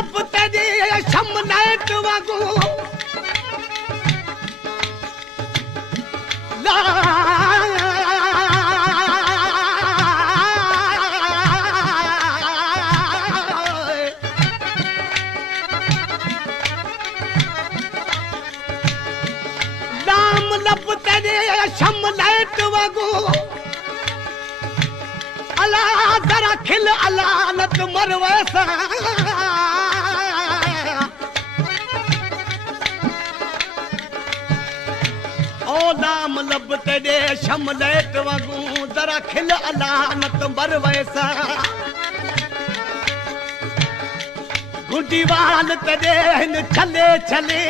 लब तेरी शमलाइट वागू नाम लब तेरे शमलाइट वागू अला जरा खिल अलानत मरवैसा ओ नाम लब तेरे शमलाइट वागू जरा खिल अलानत मरवैसा गुंडी वाल तेरे हिन छले छले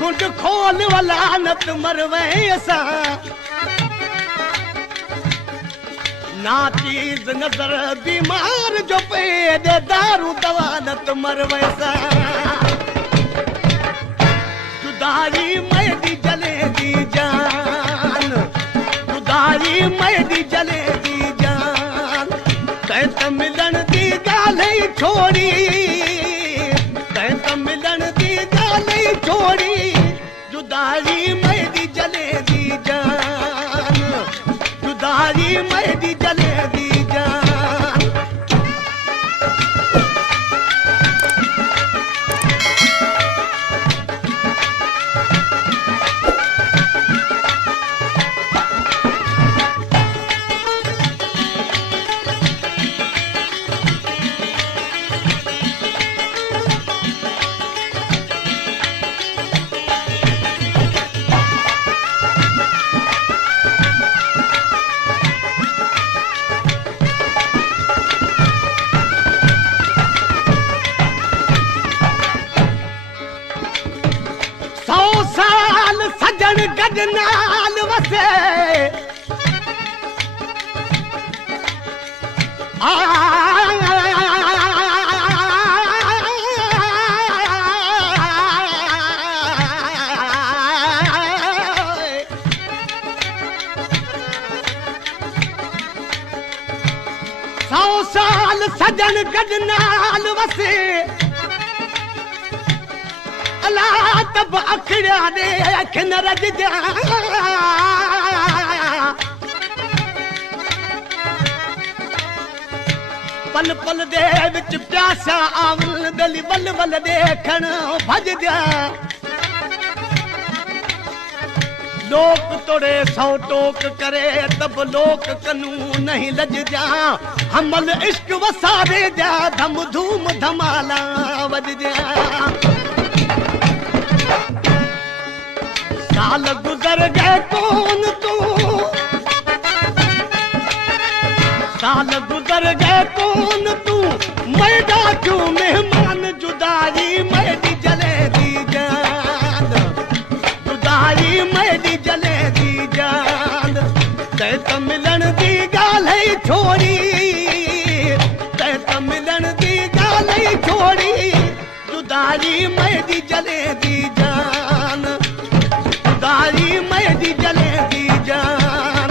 गुंड खोल वलानत मरवैसा ना चीज नजर बीमार जो पे दे दारू दवानत मरवैसा जुदाई मेरी जले दी जान जुदाई मेरी जले दी जान तैत मिलन दी गाले छोड़ी तैत मिलन दी गाले छोड़ी जुदाई मेरी जले दी जान जुदाई मेरी जले दी जान सजन गजनाल वसे सौ साल सजन गजनाल वसे अला तब अखड़ा दे अखन रज जा पल पल दे विच प्यासा आवन गली बल बल देखण भज जा लोक तोड़े सौ टोक करे तब लोक कनू नहीं लज जा हमल इश्क वसारे जा धम धूम धमाला वज जा साल गुजर गए कौन तू साल गुजर गए कौन तू मैदा क्यों मेहमान जुदाई मेरी जले दी जान जुदाई मेरी जले दी जान तैत मिलन दी गाल छोड़ी तैत मिलन दी गाल छोड़ी जुदाई मेरी जले दी जान जुदाई मेरी जले दी जान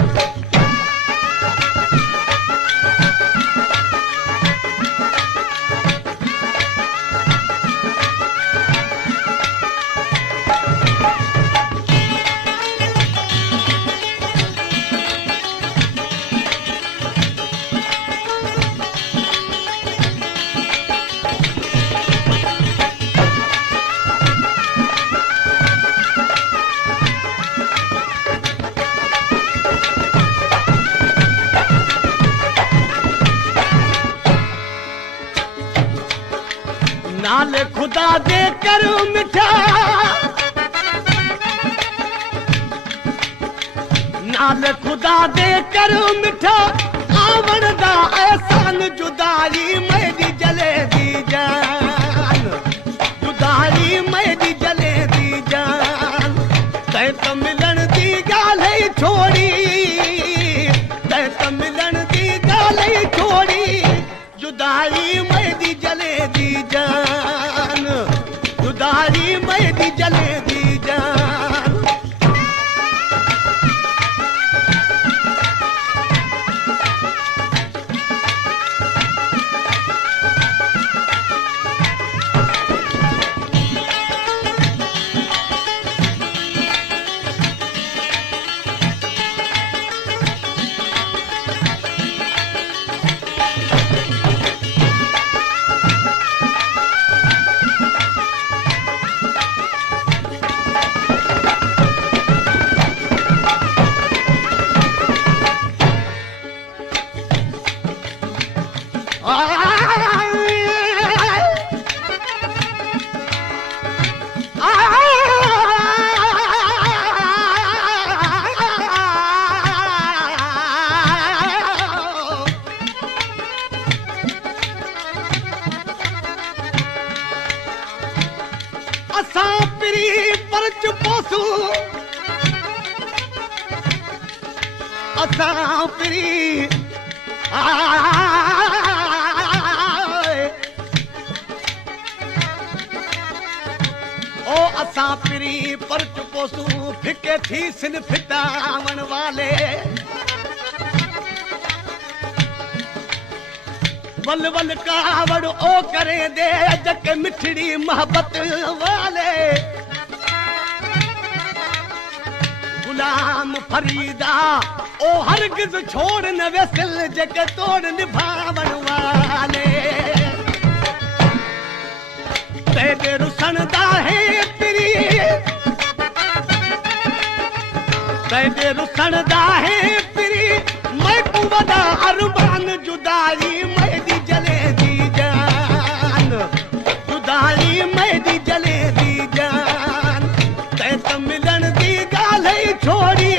नाल खुदा दे कर मिठा नाल खुदा दे कर मिठा आवन दा एहसान जुदाई मेरी जले दी जान जुदाई मेरी जले दी जान तैत मिलन दी गाल छोड़ी तैत मिलन दी गाल छोड़ी जुदाई मेरी जले दी जान जुदाई मेरी जले दी जान पोसूं असां पिरी ओ असां पिरी परच पोसूं फिके थी सिन फिटावण वाले वल वल कावड़ ओ करे दे जक मिठड़ी मोहब्बत वाले गुलाम फरीदा ओ हरगिज़ छोड़ न वेसिल जग तोड़ निभावण वाले तेरे रुसणदा है पिरी तेरे रुसणदा है पिरी मैं को वदा अरमान जुदाई मैं दी जले दी जान जुदाई मैं दी जले दी जान ते त मिलन दी गाले छोड़ी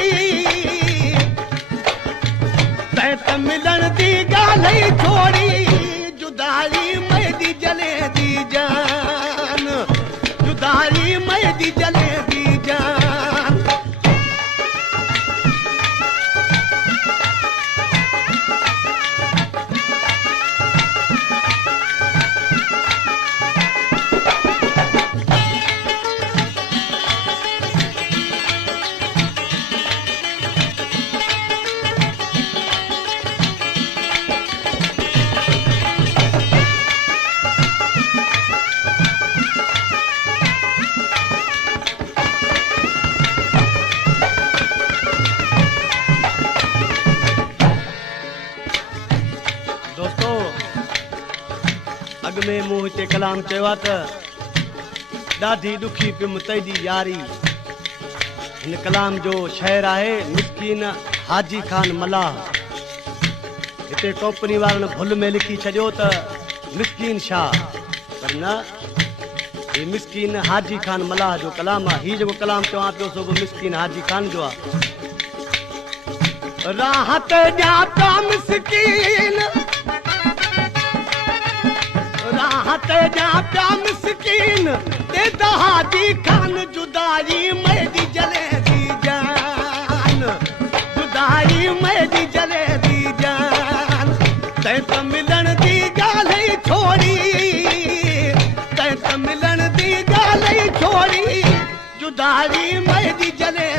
ते त मिलन दी गाले छोड़ी जुदाई मैं दी जले दी जान जुदाई मैं दी जले दी जान में मूं हिते कलाम चयो आहे त ॾाढी ॾुखी पिम तैदी यारी हिन कलाम जो शहर आहे मिस्कीन हाजी खान मलाह हिते कंपनी वारनि भुल में लिखी छॾियो त मिस्कीन शाह पर न ये मिस्कीन हाजी खान मलाह जो कलाम आहे हीउ जेको कलाम चवां पियो सो बि मिस्कीन हाजी खान जो आहे राहत ॼाता मिस्कीन राहत ॼाता मिस्कीन ते हाजी खान जुदाई मेरी जले दी जान जुदाई मेरी जले दी जान ते त मिलन दी ॻाल्हि छोड़ी ते त मिलन दी ॻाल्हि छोड़ी जुदाई मेरी जले